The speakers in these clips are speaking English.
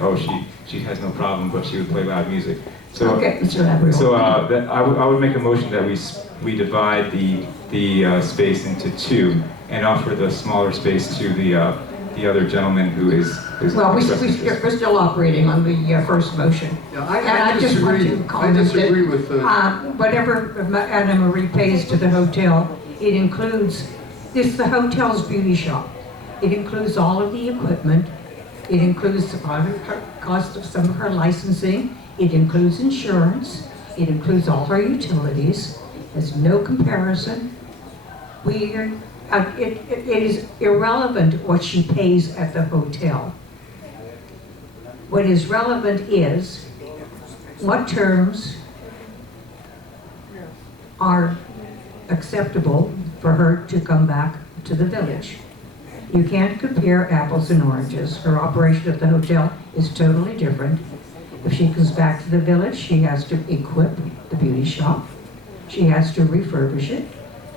oh, she has no problem, but she would play loud music. So, okay, Mr. Labrador. So I would make a motion that we divide the space into two and offer the smaller space to the other gentleman who is. Well, we're still operating on the first motion. Yeah, I just want to comment I disagree that, with whatever Anna Marie pays to the hotel, it includes the hotel's beauty shop. It includes all of the equipment. It includes the cost of some of her licensing. It includes insurance. It includes all her utilities. There's no comparison. It is irrelevant what she pays at the hotel. What is relevant is what terms are acceptable for her to come back to the village. You can't compare apples and oranges. Her operation at the hotel is totally different. If she comes back to the village, she has to equip the beauty shop. She has to refurbish it.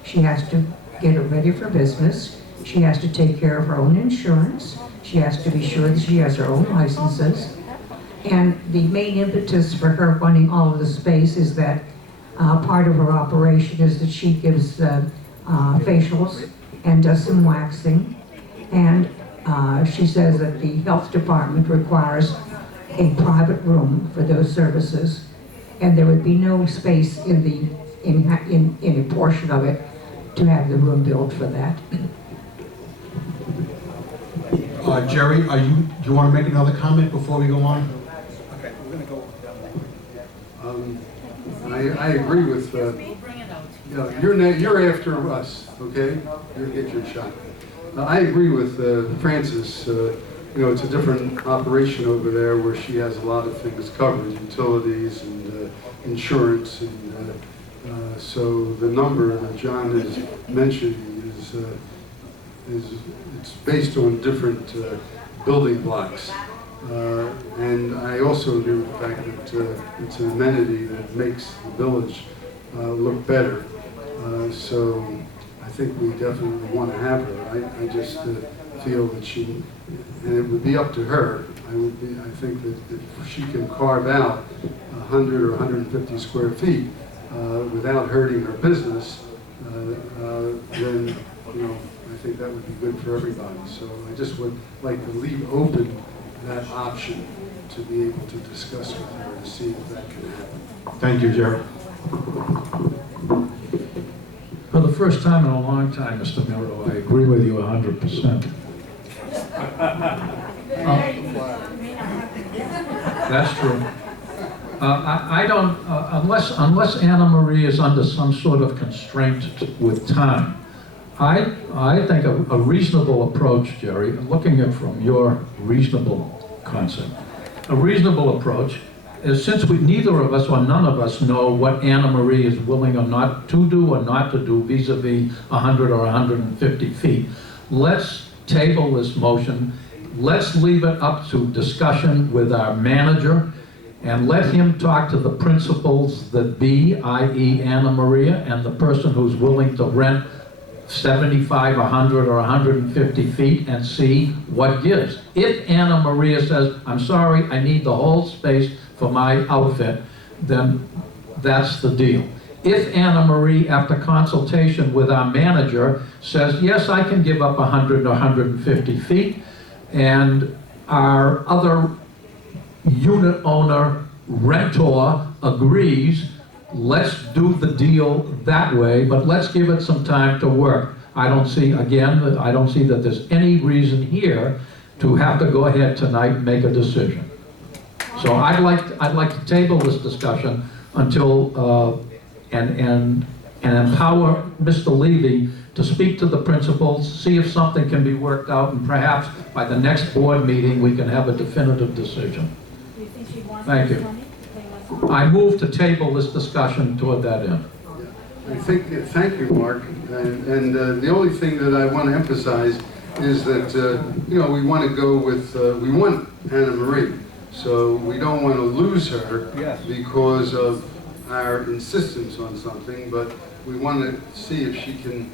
She has to get it ready for business. She has to take care of her own insurance. She has to be sure that she has her own licenses. And the main impetus for her wanting all of the space is that part of her operation is that she gives facials and does some waxing. And she says that the health department requires a private room for those services, and there would be no space in a portion of it to have the room built for that. Jerry, do you want to make another comment before we go on? Okay, we're going to go. I agree with, you're after us, okay? You get your shot. I agree with Francis. It's a different operation over there where she has a lot of things covered, utilities and insurance, and so the number that John is mentioning is it's based on different building blocks. And I also agree with the fact that it's an amenity that makes the village look better. So I think we definitely want to have her. I just feel that she, and it would be up to her. I think that if she can carve out 100 or 150 square feet without hurting her business, then I think that would be good for everybody. So I just would like to leave open that option to be able to discuss with her to see if that can happen. Thank you, Jerry. For the first time in a long time, Mr. Miro, I agree with you 100%. That's true. I don't, unless Anna Marie is under some sort of constraint with time, I think a reasonable approach, Jerry, looking at from your reasonable concept, a reasonable approach is, since neither of us or none of us know what Anna Marie is willing or not to do or not to do vis-a-vis 100 or 150 feet, let's table this motion. Let's leave it up to discussion with our manager and let him talk to the principals that be, i.e. Anna Maria, and the person who's willing to rent 75, 100, or 150 feet and see what gives. If Anna Maria says, I'm sorry, I need the whole space for my outfit, then that's the deal. If Anna Marie, after consultation with our manager, says, yes, I can give up 100 or 150 feet, and our other unit owner, rentor, agrees, let's do the deal that way, but let's give it some time to work. I don't see that there's any reason here to have to go ahead tonight and make a decision. So I'd like to table this discussion until and empower Mr. Levy to speak to the principals, see if something can be worked out, and perhaps by the next board meeting we can have a definitive decision. Thank you. I move to table this discussion toward that end. Thank you, Mark. And the only thing that I want to emphasize is that we want to go with we want Anna Marie, so we don't want to lose her because of our insistence on something, but we want to see if she can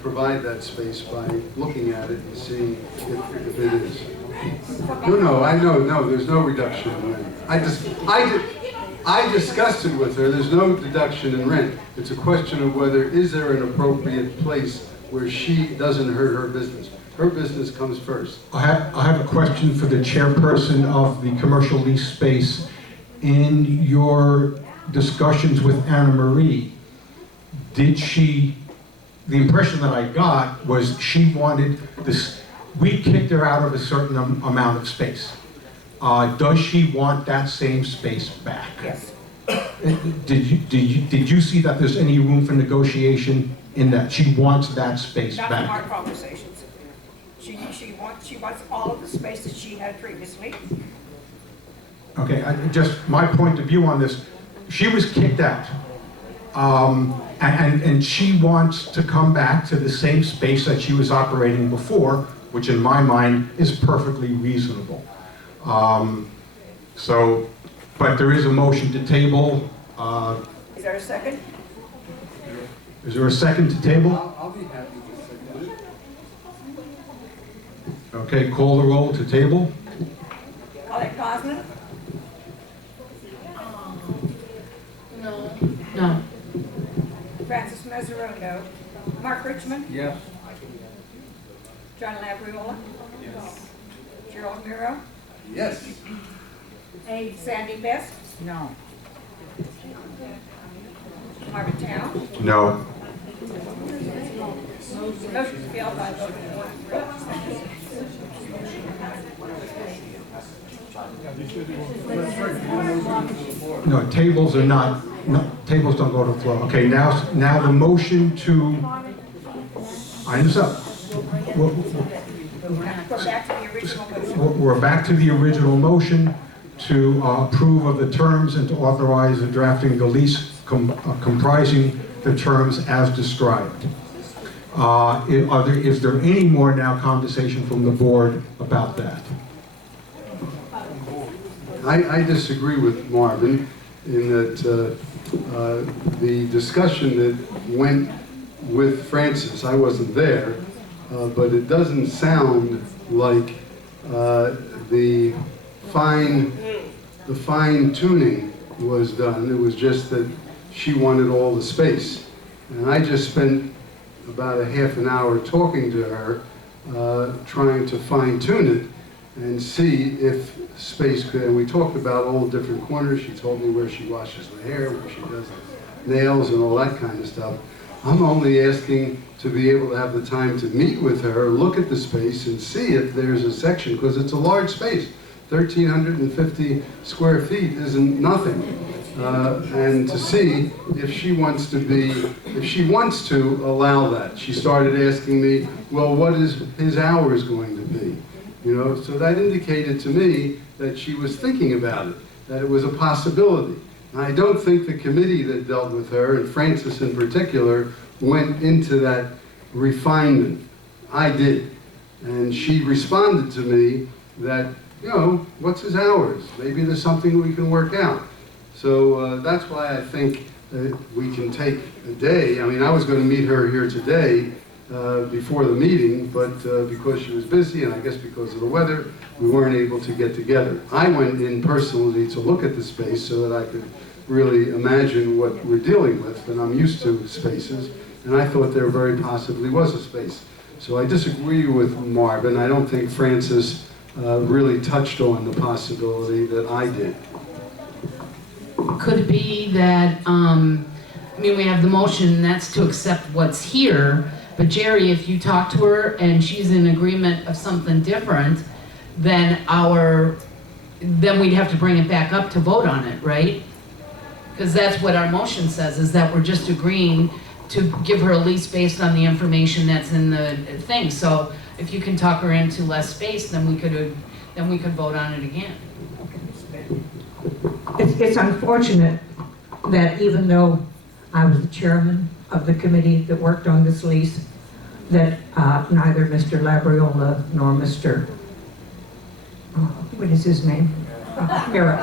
provide that space by looking at it and seeing if it is. No, I know, no, there's no reduction in rent. I discussed it with her, there's no deduction in rent. It's a question of whether, is there an appropriate place where she doesn't hurt her business. Her business comes first. I have a question for the chairperson of the commercial lease space. In your discussions with Anna Marie, did she, the impression that I got was she wanted this, we kicked her out of a certain amount of space. Does she want that same space back? Yes. Did you see that there's any room for negotiation in that? She wants that space Not from our back? conversations. She wants all of the space that she had previously. Okay, just my point of view on this, she was kicked out. And she wants to come back to the same space that she was operating before, which in my mind is perfectly reasonable. But there is a motion to table. Is there a second? Is there a second to table? I'll be happy to second it. Okay, call the roll to table. Colette Gosman? No. Francis Mesereau, no. Mark Richmond? Yes. John Labriola? Yes. Gerald Miro? Yes. Sandy Best? No. Marvin Town? No. Motion failed by a vote of 1. No, tables are not, no, tables don't go to the floor. Okay, now the motion to, I understand. Go back to the original motion. We're back to the original motion to approve of the terms and to authorize the drafting of the lease comprising the terms as described. Is there any more now conversation from the board about that? I disagree with Marvin in that the discussion that went with Francis, I wasn't there, but it doesn't sound like the fine tuning was done. It was just that she wanted all the space. And I just spent about a half an hour talking to her, trying to fine tune it and see if space could, and we talked about all different corners. She told me where she washes the hair, where she does the nails and all that kind of stuff. I'm only asking to be able to have the time to meet with her, look at the space and see if there's a section, because it's a large space. 1,350 square feet isn't nothing. And to see if she wants to allow that. She started asking me, well, what is his hours going to be? You know, so that indicated to me that she was thinking about it, that it was a possibility. And I don't think the committee that dealt with her, and Francis in particular, went into that refinement. I did. And she responded to me that, you know, what's his hours? Maybe there's something we can work out. So that's why I think we can take a day. I mean, I was going to meet her here today before the meeting, but because she was busy and I guess because of the weather, we weren't able to get together. I went in personally to look at the space so that I could really imagine what we're dealing with, and I'm used to spaces, and I thought there very possibly was a space. So I disagree with Marvin. I don't think Francis really touched on the possibility that I did. Could it be that, I mean, we have the motion, and that's to accept what's here, but Jerry, if you talk to her and she's in agreement of something different, then we'd have to bring it back up to vote on it, right? Because that's what our motion says, is that we're just agreeing to give her a lease based on the information that's in the thing. So if you can talk her into less space, then we could vote on it again. It's unfortunate that even though I was the chairman of the committee that worked on this lease, that neither Mr. Labriola nor Mr. What is his name? Miro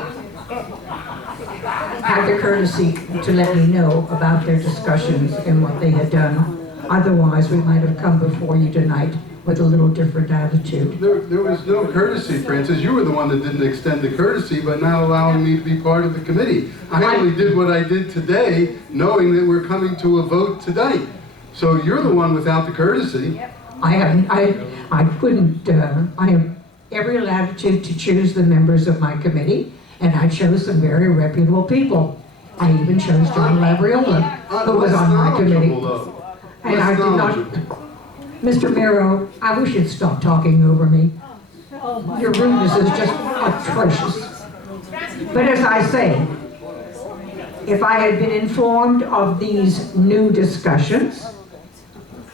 had the courtesy to let me know about their discussions and what they had done. Otherwise, we might have come before you tonight with a little different attitude. There was no courtesy, Francis. You were the one that didn't extend the courtesy by not allowing me to be part of the committee. I only did what I did today, knowing that we're coming to a vote tonight. So you're the one without the courtesy. I have every latitude to choose the members of my committee, and I chose some very reputable people. I even chose John Labriola, who was on my committee. And I did not, Mr. Miro, I wish you'd stop talking over me. Your rudeness is just atrocious. But as I say, if I had been informed of these new discussions,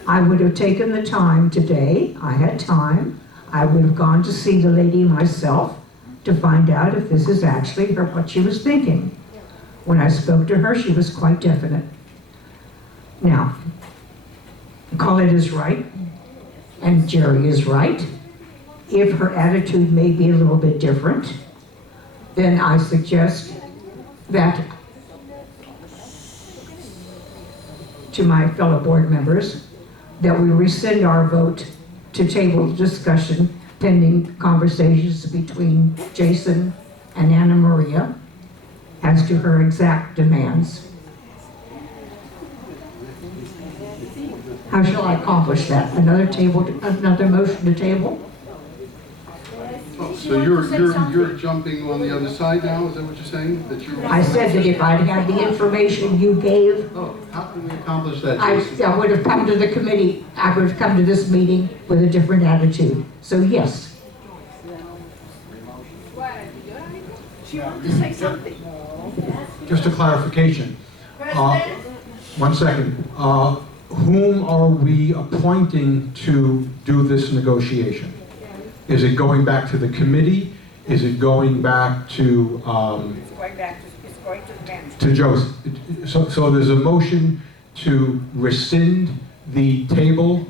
I would have taken the time today. I had time. I would have gone to see the lady myself to find out if this is actually what she was thinking. When I spoke to her, she was quite definite. Now, Colette is right, and Jerry is right. If her attitude may be a little bit different, then I suggest that to my fellow board members, that we rescind our vote to table the discussion pending conversations between Jason and Anna Maria as to her exact demands. How shall I accomplish that? Another motion to table? Oh, so you're jumping on the other side now? Is that what you're saying? That you're... I said that if I'd had the information you gave, Oh, how can we accomplish that, Jason? I would have come to the committee, I would have come to this meeting with a different attitude. So yes. She wanted to say something. Just a clarification. One second. Whom are we appointing to do this negotiation? Is it going back to the committee? Is it going back to It's going to the manager. to Joseph? So there's a motion to rescind the table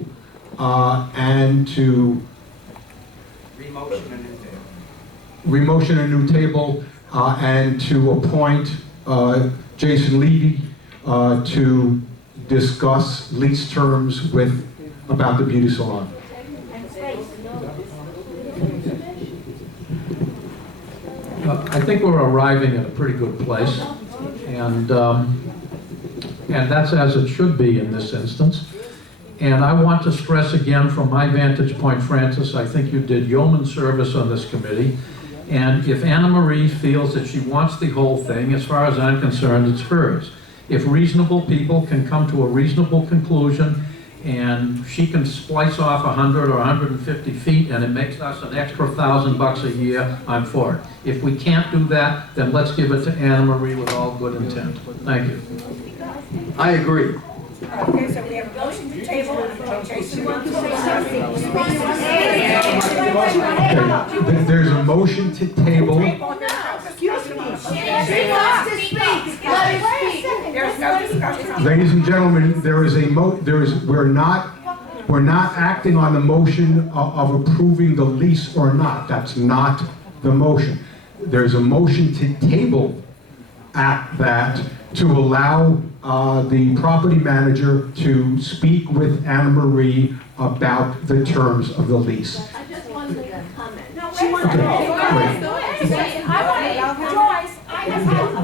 and to remotion a new table and to appoint Jason Levy to discuss lease terms about the beauty salon. I think we're arriving at a pretty good place, and that's as it should be in this instance. And I want to stress again from my vantage point, Francis, I think you did yeoman service on this committee. And if Anna Marie feels that she wants the whole thing, as far as I'm concerned, it's hers. If reasonable people can come to a reasonable conclusion and she can splice off 100 or 150 feet and it makes us an extra $1,000 a year, I'm for it. If we can't do that, then let's give it to Anna Marie with all good intent. Thank you. I agree. Okay, so we have a motion to table until Jason wants to say something. Okay. There's a motion to table. Excuse me. She wants to speak. Let her speak. There's no discussion. Ladies and gentlemen, we're not acting on the motion of approving the lease or not. That's not the motion. There's a motion to table at that to allow the property manager to speak with Anna Marie about the terms of the lease. I just wanted to comment. No, She wants to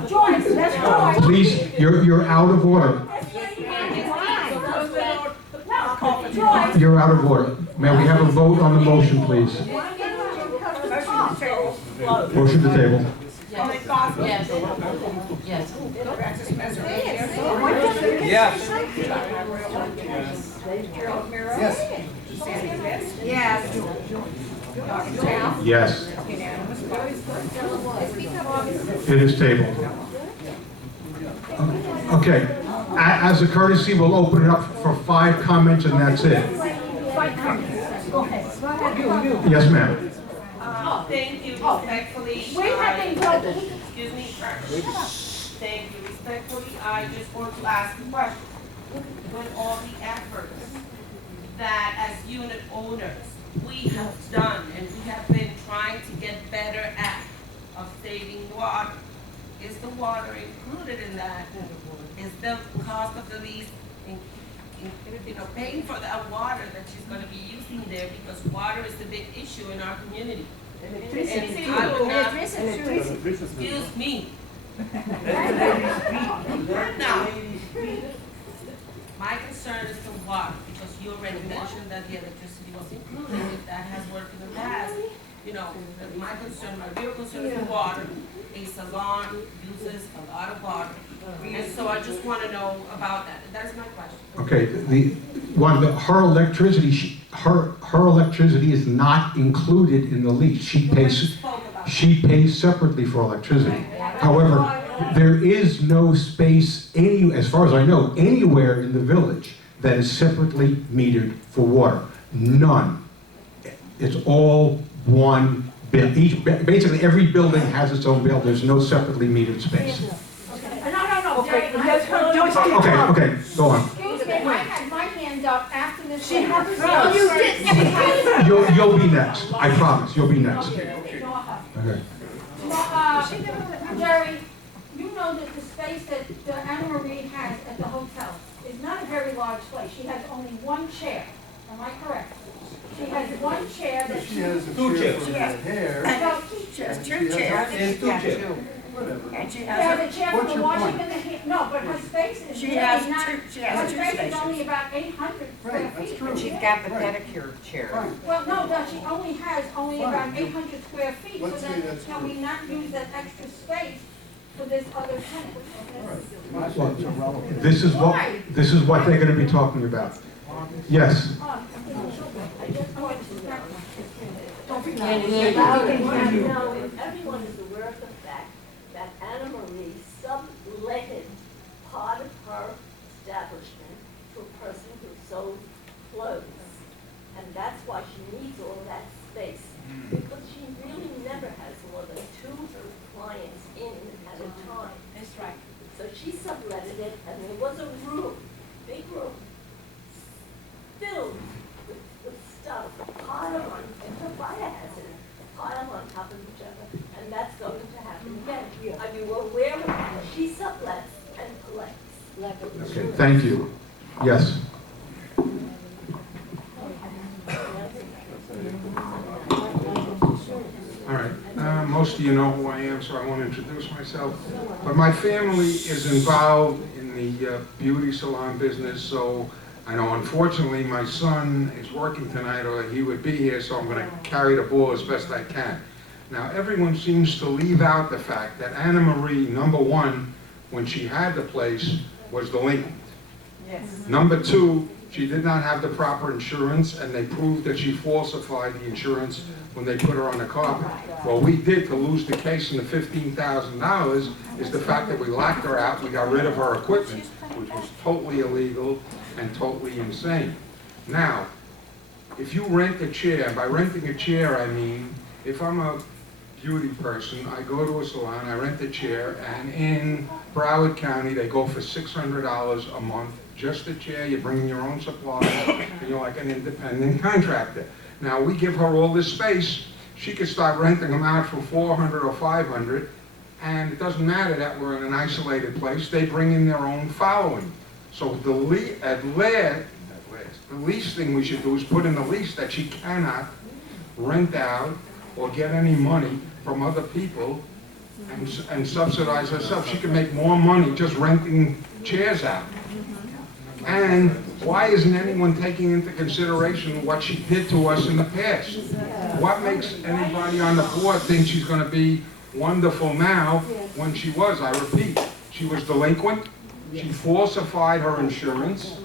Joyce, let's go. Please, you're out of order. You're out of order. May we have a vote on the motion, please? Motion to table. Yes. Yes. Francis Messer. Yes. Gerald Miro. Yes. Sandy Betts. Yes. Dr. Taylor. Yes, Unanimous vote. it is tabled. Okay, as a courtesy, we'll open it up for 5 comments and that's it. Yes, ma'am. Thank you, respectfully. Excuse me. Thank you, respectfully. I just want to ask a question. With all the efforts that as unit owners we have done and we have been trying to get better at of saving water, is the water included in that? Is the cost of the lease paying for that water that she's gonna be using there, because water is the big issue in our community. And I would not, excuse me. Now, my concern is the water, because you already mentioned that the electricity was included. If that has worked in the past, my concern, my real concern is the water. A salon uses a lot of water. And so I just want to know about that. That's my question. Okay, her electricity is not included in the lease. She pays separately for electricity. However, there is no space as far as I know, anywhere in the village that is separately metered for water. None. It's all one bill. Basically, every building has its own bill. There's no separately metered space. No. Okay, go on. Excuse me, I had my hand up after this. She had No, hers. you didn't. You'll be next. I promise. You'll be next. Okay. Jerry, you know that the space that Anna Marie has at the hotel is not a very large place. She has only one chair. Am I correct? She has one chair that She has a chair for her hair. She has two chairs. And two chairs. Whatever. And she She has has a chair for What's the your washing point? and the hair. No, but her space is She really has not. two- she has Her two space is spaces. only about 800 square Right, that's feet. true. She's got the Right. pedicure chair. Fine. Well, no, she only has about 800 square feet, so Let's say then that's can true. we not use that extra space for this other tenant? This is what they're going to be talking about. Yes. I just want to start. Now, if everyone is aware of the fact that Anna Marie subletted part of her establishment to a person who sold clothes. And that's why she needs all that space. Because she really never has more than 2 clients in at a time. That's right. So she subletted it, and there was a room, big room, filled with stuff, pile on, it's a fire hazard, pile on top of each other, and that's going to happen again. Are you aware of that? She sublets and collects. Okay, thank you. Yes. All right, most of you know who I am, so I won't introduce myself. But my family is involved in the beauty salon business, so I know unfortunately my son is working tonight, or he would be here, so I'm going to carry the ball as best I can. Now, everyone seems to leave out the fact that Anna Marie, number one, when she had the place, was delinquent. Yes. Number two, she did not have the proper insurance, and they proved that she falsified the insurance when they put her on the carpet. What we did to lose the case in the $15,000 is the fact that we locked her out, we got rid of her equipment, which was totally illegal and totally insane. Now, if you rent a chair, by renting a chair I mean, if I'm a beauty person, I go to a salon, I rent a chair, and in Broward County, they go for $600 a month, just a chair, you bring in your own supplies, and you're like an independent contractor. Now, we give her all this space, she could start renting them out for $400 or $500, and it doesn't matter that we're in an isolated place, they bring in their own following. So the least thing we should do is put in the lease that she cannot rent out or get any money from other people and subsidize herself. She can make more money just renting chairs out. And why isn't anyone taking into consideration what she did to us in the past? What makes anybody on the board think she's going to be wonderful now when she was? I repeat, she was delinquent. She falsified her insurance.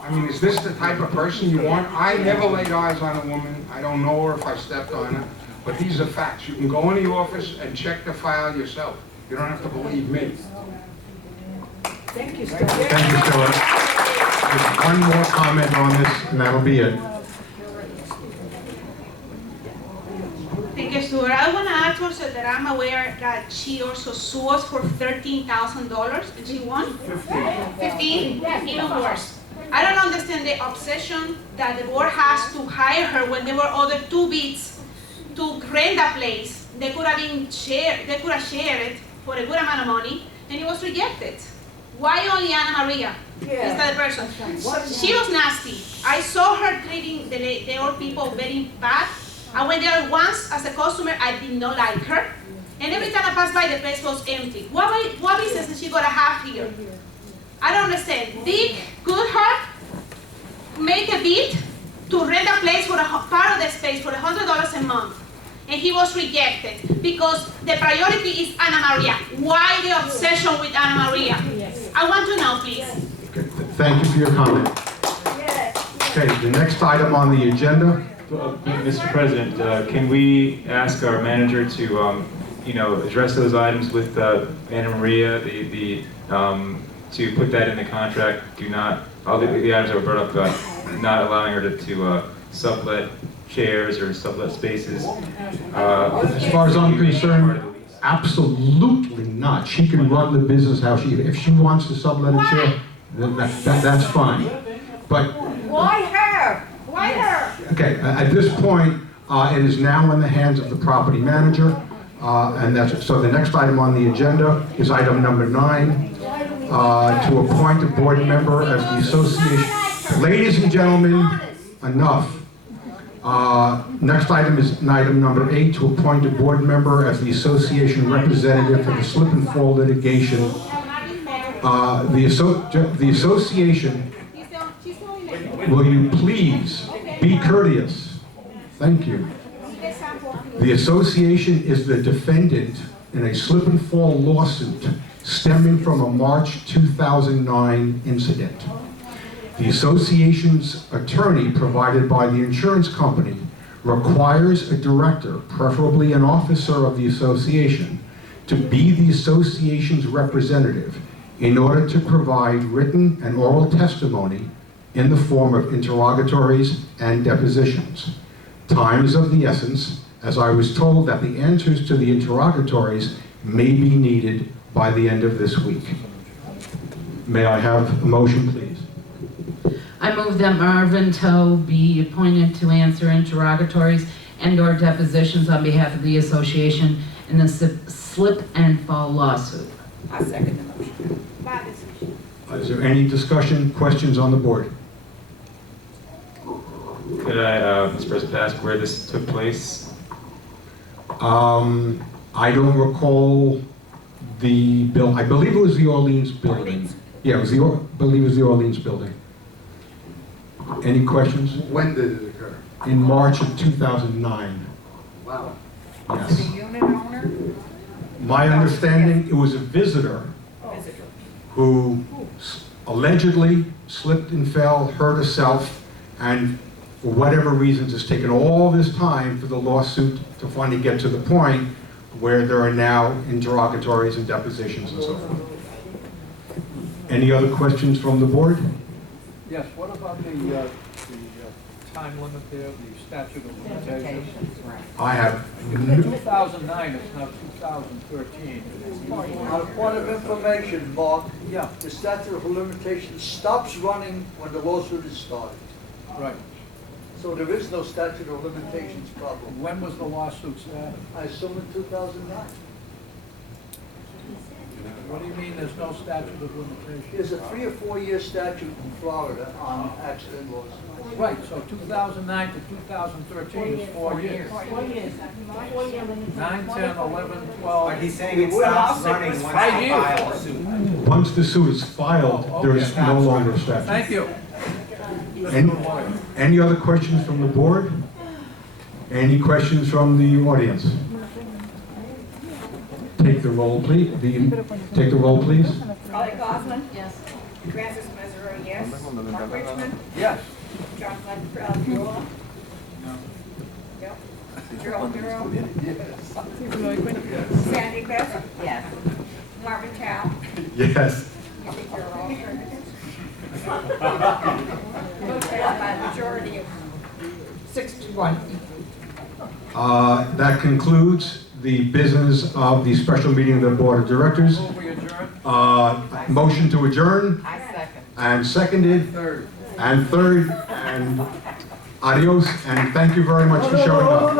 I mean, is this the type of person you want? I never laid eyes on a woman. I don't know her if I stepped on her. But these are facts. You can go in the office and check the file yourself. You don't have to believe me. Thank you, Stuart. Thank you, Stuart. Just one more comment on this, and that'll be it. Thank you, Stuart. I want to add also that I'm aware that she also sued us for $13,000 and she won. 15? Even worse. I don't understand the obsession that the board has to hire her when there were other 2 bids to rent a place. They could have shared it for a good amount of money, and it was rejected. Why only Anna Maria? Is that person? She was nasty. I saw her treating the old people very bad. I went there once as a customer. I did not like her. And every time I passed by, the place was empty. What business is she gonna have here? I don't understand. Did Goodhart make a bid to rent a place for part of the space for $100 a month? And he was rejected because the priority is Ana Maria. Why the obsession with Ana Maria? I want to know, please. Okay, thank you for your comment. Okay, the next item on the agenda. Mr. President, can we ask our manager to, address those items with Ana Maria, to put that in the contract? Do not, all the items that were brought up about not allowing her to sublet chairs or sublet spaces. As far as I'm concerned, absolutely not. She can run the business how if she wants to sublet a chair, that's fine. But Why her? Why her? okay, at this point, it is now in the hands of the property manager, and that's so. The next item on the agenda is item number 9, to appoint a board member as the association. Ladies and gentlemen, enough. Next item is item number 8, to appoint a board member as the association representative for the slip and fall litigation. The association, will you please be courteous? Thank you. The association is the defendant in a slip and fall lawsuit stemming from a March 2009 incident. The association's attorney, provided by the insurance company, requires a director, preferably an officer of the association, to be the association's representative in order to provide written and oral testimony in the form of interrogatories and depositions. Time is of the essence, as I was told that the answers to the interrogatories may be needed by the end of this week. May I have a motion, please? I move that Marvin Toe be appointed to answer interrogatories and/or depositions on behalf of the association in the slip and fall lawsuit. I second the motion. Is there any discussion, questions on the board? Could I, Mr. President, ask where this took place? I don't recall the bill. I believe it was the Orleans building. Yeah, it was I believe it was the Orleans building. Any questions? When did it occur? In March of 2009. Wow. Yes. The unit owner? My understanding, it was a visitor who allegedly slipped and fell, hurt herself, and for whatever reasons it's taken all this time for the lawsuit to finally get to the point where there are now interrogatories and depositions and so forth. Any other questions from the board? Yes, what about the time limit there, the statute of limitations? I have 2009, it's now 2013. On a point of information, Mark, the statute of limitations stops running when the lawsuit is started. Right. So there is no statute of limitations problem. When was the lawsuit started? I assume in 2009. What do you mean there's no statute of limitations? There's a 3 or 4 year statute in Florida on accident laws. Right, so 2009 to 2013 is 4 years. 9, 10, 11, 12. But he's saying it stops running once they file a suit. Once the suit is filed, there is no longer a statute. Thank you. Any other questions from the board? Any questions from the audience? Take the roll, please. Take the roll, please. Holly Kaufman? Yes. Francis Mesereau, yes. Mark Richmond? Yes. John Fiola? No. Yep. Gerald Miro? Yes. Sandy Beth? Yes. Marvin Tao? Yes. You think you're all by majority of 6-1. That concludes the business of the special meeting of the Board of Directors. Motion to adjourn. I second. And seconded. And third. And adios. And thank you very much for showing up.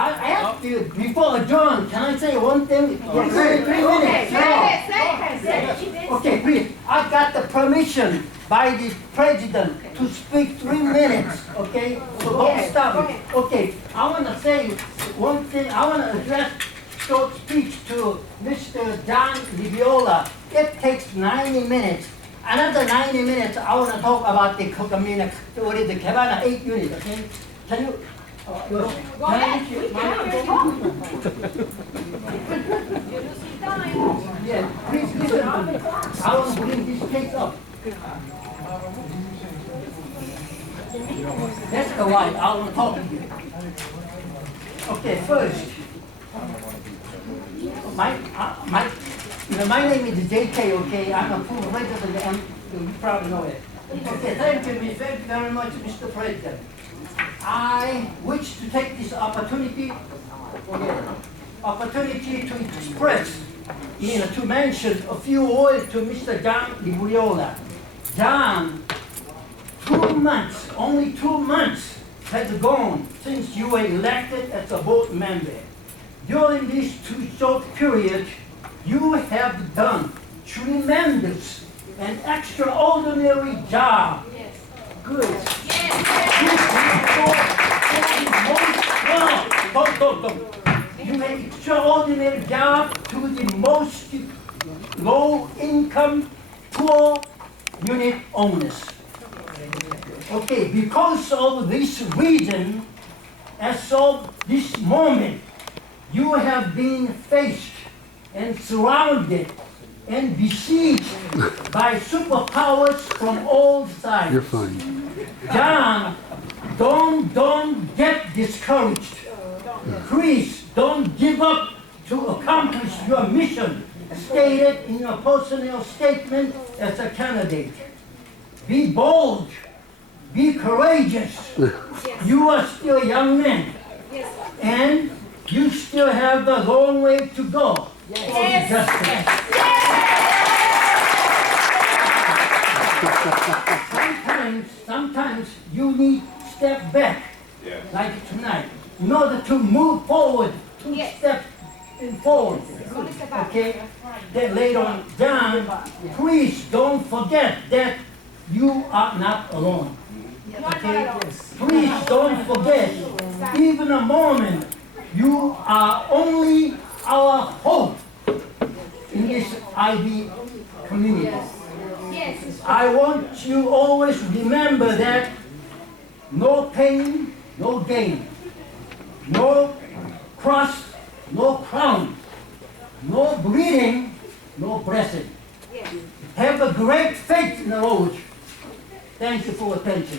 I asked you before adjourn, can I say one thing? thing? Yes. 3 minutes. Okay, please. I got the permission by the president to speak 3 minutes, okay? So don't stop me. Okay, I want to say one thing. I want to address short speech to Mr. John Liviola. It takes 90 minutes. Another 90 minutes, I want to talk about the Cabana 8 unit, okay? Can you? Go ahead. Yeah, please listen to me. I want to bring this case up. That's the right. I want to talk to you. Okay, first, my name is JK, okay? I'm a full resident, and you probably know it. Okay, thank you very much, Mr. President. I wish to take this opportunity to express, to mention a few words to Mr. John Libriola. John, 2 months, only 2 months has gone since you were elected as a board member. During this 2 short period, you have done tremendous and extraordinary job. Yes. Good. You made extraordinary job to the most low-income, poor unit owners. Okay, because of this reason, as of this moment, you have been faced and surrounded and besieged by superpowers from all sides. You're fine. John, don't get discouraged. Please don't give up to accomplish your mission stated in your personal statement as a candidate. Be bold. Be courageous. You are still a young man. And you still have a long way to go for justice. Sometimes you need to step back, like tonight, in order to move forward, to step forward. Okay? Then later on, John, please don't forget that you are not alone. Okay? Please don't forget, even a moment, you are only our hope in this IB community. I want you always remember that no pain, no gain, no cross, no crown, no bleeding, no blessing. Have a great faith in the Lord. Thank you for attention.